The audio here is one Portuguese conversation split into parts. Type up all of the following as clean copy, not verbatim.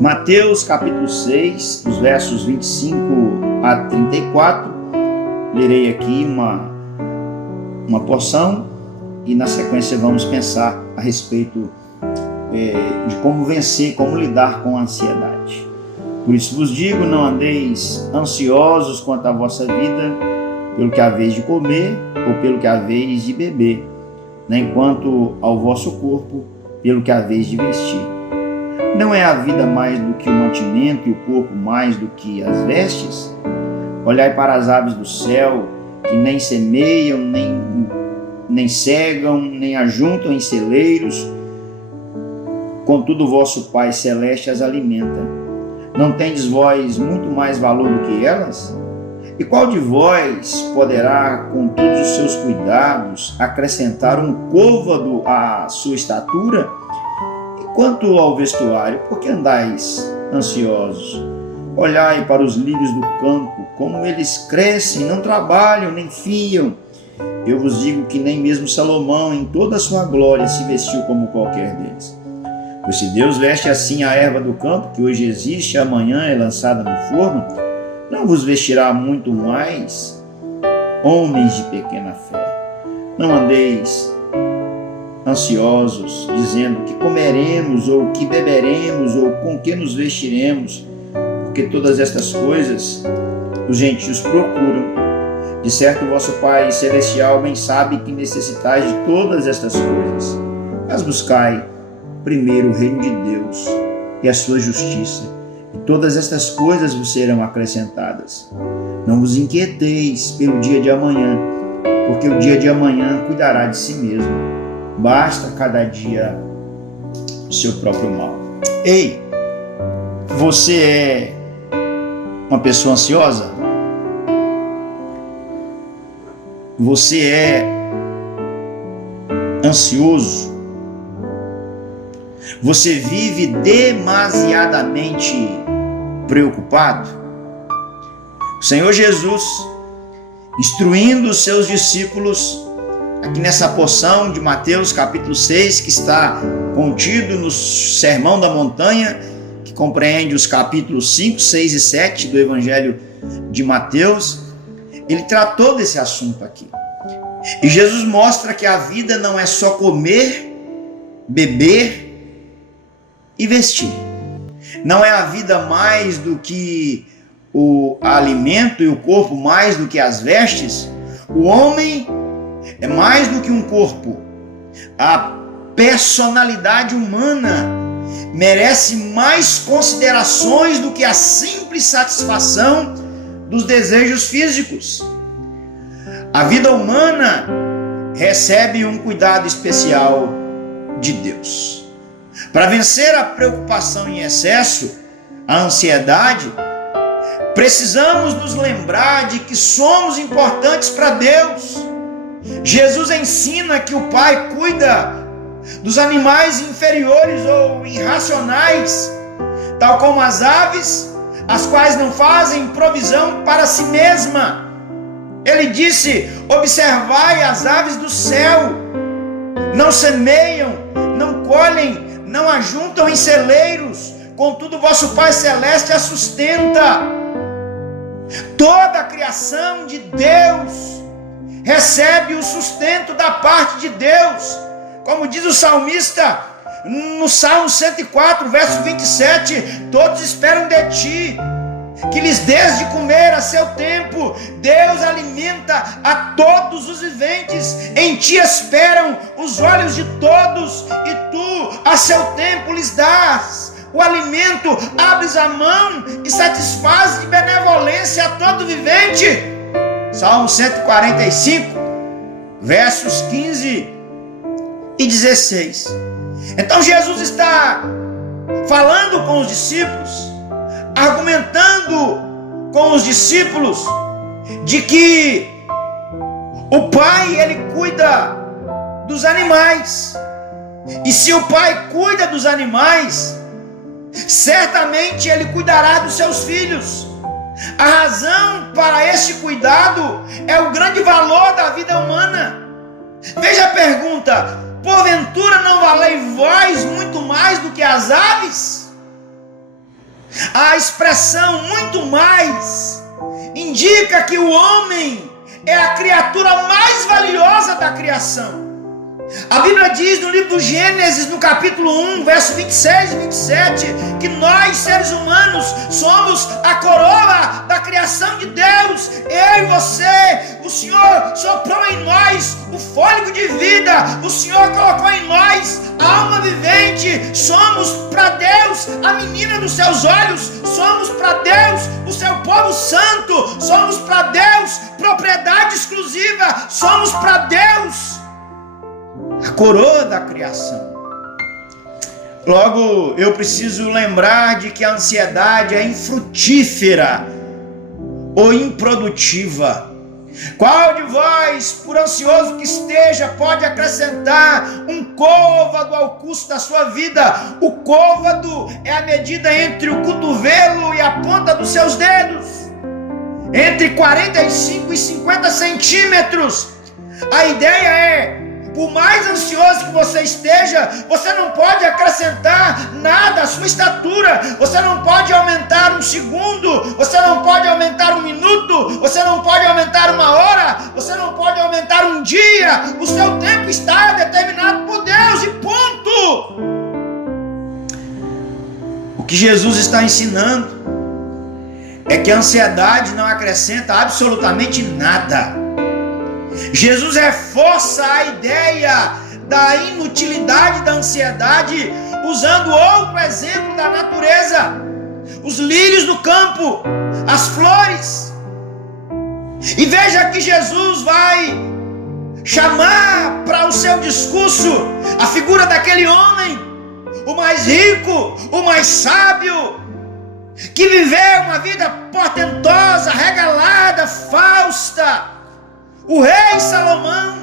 Mateus capítulo 6, dos versos 25 a 34, lerei aqui uma porção e na sequência vamos pensar a respeito de como vencer, como lidar com a ansiedade. Por isso vos digo, não andeis ansiosos quanto à vossa vida, pelo que haveis de comer ou pelo que haveis de beber, nem quanto ao vosso corpo, pelo que haveis de vestir. Não é a vida mais do que o mantimento e o corpo mais do que as vestes? Olhai para as aves do céu, que nem semeiam, nem cegam, nem ajuntam em celeiros, contudo o vosso Pai Celeste as alimenta. Não tendes vós muito mais valor do que elas? E qual de vós poderá, com todos os seus cuidados, acrescentar um côvado à sua estatura? Quanto ao vestuário, por que andais ansiosos? Olhai para os lírios do campo, como eles crescem, não trabalham, nem fiam. Eu vos digo que nem mesmo Salomão, em toda a sua glória, se vestiu como qualquer deles. Pois se Deus veste assim a erva do campo, que hoje existe e amanhã é lançada no forno, não vos vestirá muito mais, homens de pequena fé? Não andeis ansiosos, dizendo que comeremos, ou que beberemos, ou com que nos vestiremos, porque todas estas coisas os gentios procuram. De certo, o vosso Pai Celestial bem sabe que necessitais de todas estas coisas. Mas buscai primeiro o reino de Deus e a sua justiça, e todas estas coisas vos serão acrescentadas. Não vos inquieteis pelo dia de amanhã, porque o dia de amanhã cuidará de si mesmo. Basta cada dia o seu próprio mal. Ei, você é uma pessoa ansiosa? Você é ansioso? Você vive demasiadamente preocupado? O Senhor Jesus, instruindo os seus discípulos, aqui nessa porção de Mateus capítulo 6, que está contido no Sermão da Montanha, que compreende os capítulos 5, 6 e 7 do Evangelho de Mateus, ele tratou desse assunto aqui. E Jesus mostra que a vida não é só comer, beber e vestir. Não é a vida mais do que o alimento e o corpo mais do que as vestes. O homem é mais do que um corpo. A personalidade humana merece mais considerações do que a simples satisfação dos desejos físicos. A vida humana recebe um cuidado especial de Deus. Para vencer a preocupação em excesso, a ansiedade, precisamos nos lembrar de que somos importantes para Deus. Jesus ensina que o Pai cuida dos animais inferiores ou irracionais, tal como as aves, as quais não fazem provisão para si mesma. Ele disse: observai as aves do céu, não semeiam, não colhem, não ajuntam em celeiros, contudo vosso Pai Celeste a sustenta. Toda a criação de Deus recebe o sustento da parte de Deus, como diz o salmista no Salmo 104, verso 27, todos esperam de ti, que lhes dês de comer a seu tempo. Deus alimenta a todos os viventes, em ti esperam os olhos de todos, e tu a seu tempo lhes dás o alimento, abres a mão e satisfazes de benevolência a todo vivente. Salmo 145, versos 15 e 16. Então Jesus está falando com os discípulos, argumentando com os discípulos de que o Pai, ele cuida dos animais. E se o Pai cuida dos animais, certamente ele cuidará dos seus filhos. A razão para este cuidado é o grande valor da vida humana. Veja a pergunta: porventura não valei vós muito mais do que as aves? A expressão muito mais indica que o homem é a criatura mais valiosa da criação. A Bíblia diz no livro do Gênesis, no capítulo 1, verso 26 e 27, que nós, seres humanos, somos a coroa da criação de Deus. Eu e você, o Senhor soprou em nós o fôlego de vida, o Senhor colocou em nós a alma vivente. Somos para Deus a menina dos seus olhos, somos para Deus o seu povo santo, somos para Deus propriedade exclusiva, somos para Deus a coroa da criação. Logo, eu preciso lembrar de que a ansiedade é infrutífera ou improdutiva. Qual de vós, por ansioso que esteja, pode acrescentar um côvado ao curso da sua vida? O côvado é a medida entre o cotovelo e a ponta dos seus dedos, entre 45 e 50 centímetros. A ideia é: por mais ansioso que você esteja, você não pode acrescentar nada à sua estatura. Você não pode aumentar um segundo, você não pode aumentar um minuto, você não pode aumentar uma hora, você não pode aumentar um dia. O seu tempo está determinado por Deus e ponto. O que Jesus está ensinando é que a ansiedade não acrescenta absolutamente nada. Jesus reforça a ideia da inutilidade da ansiedade usando outro exemplo da natureza: os lírios do campo, as flores. E veja que Jesus vai chamar para o seu discurso a figura daquele homem, o mais rico, o mais sábio, que viveu uma vida portentosa, regalada, fausta, o rei Salomão.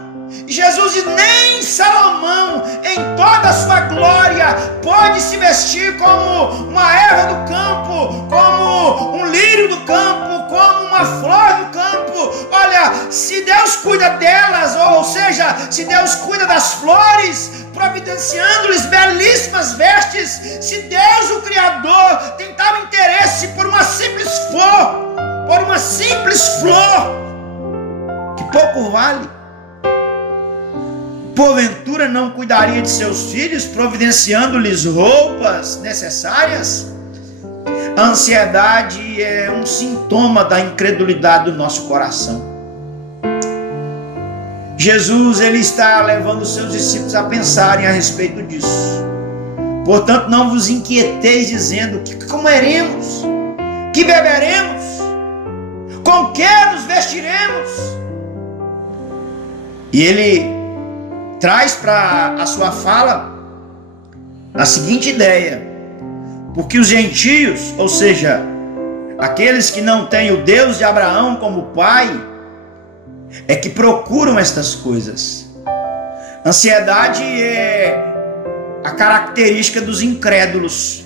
Jesus diz: nem Salomão, em toda a sua glória, pode se vestir como uma erva do campo, como um lírio do campo, como uma flor do campo. Olha, se Deus cuida delas, ou seja, se Deus cuida das flores, providenciando-lhes belíssimas vestes, se Deus, o Criador, tem tal interesse por uma simples flor, que pouco vale, porventura não cuidaria de seus filhos, providenciando-lhes roupas necessárias? A ansiedade é um sintoma da incredulidade do nosso coração. Jesus, ele está levando os seus discípulos a pensarem a respeito disso. Portanto, não vos inquieteis dizendo: que comeremos, que beberemos, com que nos vestiremos? E ele traz para a sua fala a seguinte ideia: porque os gentios, ou seja, aqueles que não têm o Deus de Abraão como pai, é que procuram estas coisas. Ansiedade é a característica dos incrédulos,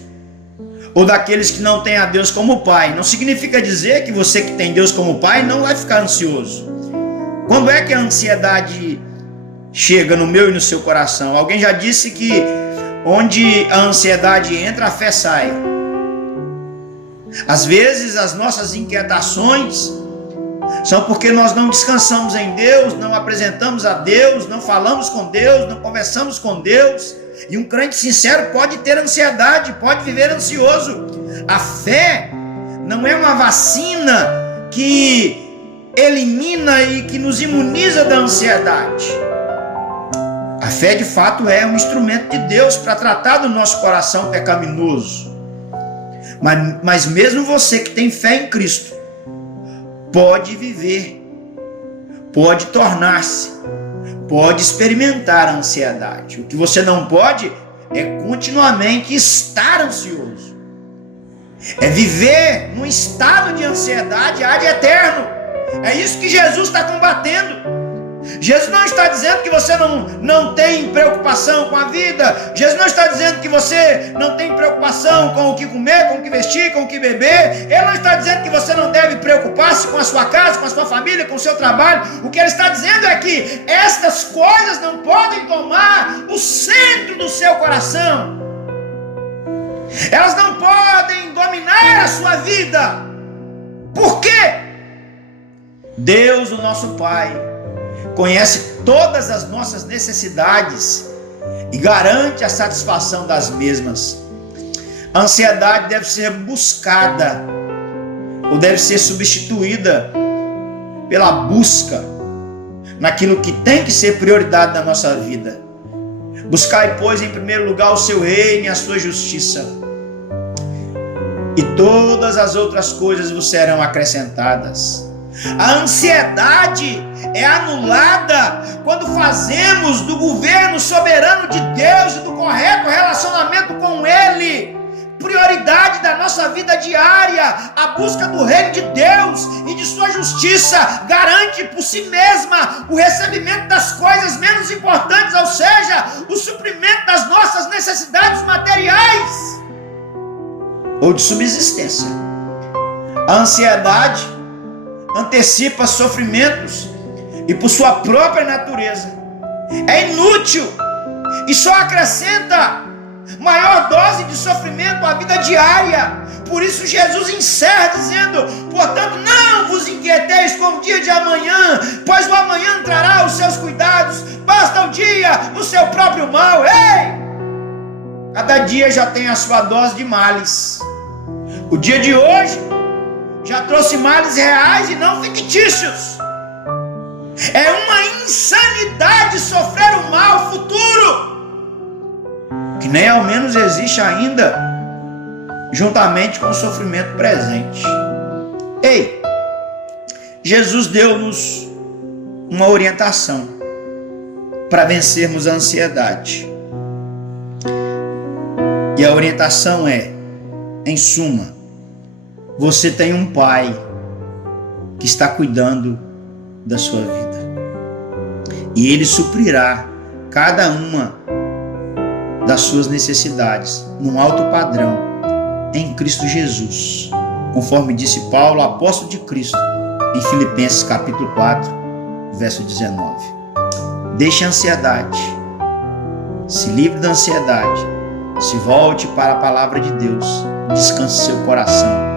ou daqueles que não têm a Deus como pai. Não significa dizer que você que tem Deus como pai não vai ficar ansioso. Quando é que a ansiedade chega no meu e no seu coração? Alguém já disse que onde a ansiedade entra, a fé sai. Às vezes as nossas inquietações são porque nós não descansamos em Deus, não apresentamos a Deus, não falamos com Deus, não conversamos com Deus. E um crente sincero pode ter ansiedade, pode viver ansioso. A fé não é uma vacina que elimina e que nos imuniza da ansiedade. A fé de fato é um instrumento de Deus para tratar do nosso coração pecaminoso. Mas mesmo você que tem fé em Cristo pode viver, pode tornar-se, pode experimentar a ansiedade. O que você não pode é continuamente estar ansioso, é viver num estado de ansiedade ad eterno. É isso que Jesus está combatendo. Jesus não está dizendo que você não tem preocupação com a vida. Jesus não está dizendo que você não tem preocupação com o que comer, com o que vestir, com o que beber. Ele não está dizendo que você não deve preocupar-se com a sua casa, com a sua família, com o seu trabalho. O que ele está dizendo é que estas coisas não podem tomar o centro do seu coração. Elas não podem dominar a sua vida. Por quê? Deus, o nosso Pai, conhece todas as nossas necessidades e garante a satisfação das mesmas. A ansiedade deve ser buscada ou deve ser substituída pela busca naquilo que tem que ser prioridade na nossa vida. Buscai, pois, em primeiro lugar o seu reino e a sua justiça, e todas as outras coisas vos serão acrescentadas. A ansiedade é anulada quando fazemos do governo soberano de Deus e do correto relacionamento com Ele prioridade da nossa vida diária. A busca do reino de Deus e de sua justiça garante por si mesma o recebimento das coisas menos importantes, ou seja, o suprimento das nossas necessidades materiais ou de subsistência. A ansiedade antecipa sofrimentos e, por sua própria natureza, é inútil e só acrescenta maior dose de sofrimento à vida diária. Por isso Jesus encerra dizendo: portanto, não vos inquieteis com o dia de amanhã, pois o amanhã trará os seus cuidados, basta o dia o seu próprio mal. Ei! Cada dia já tem a sua dose de males. O dia de hoje já trouxe males reais e não fictícios. É uma insanidade sofrer o mal futuro, que nem ao menos existe ainda, juntamente com o sofrimento presente. Ei, Jesus deu-nos uma orientação para vencermos a ansiedade. E a orientação é, em suma, você tem um Pai que está cuidando da sua vida, e Ele suprirá cada uma das suas necessidades num alto padrão em Cristo Jesus, conforme disse Paulo, apóstolo de Cristo, em Filipenses capítulo 4, verso 19. Deixe a ansiedade, se livre da ansiedade, se volte para a palavra de Deus, descanse seu coração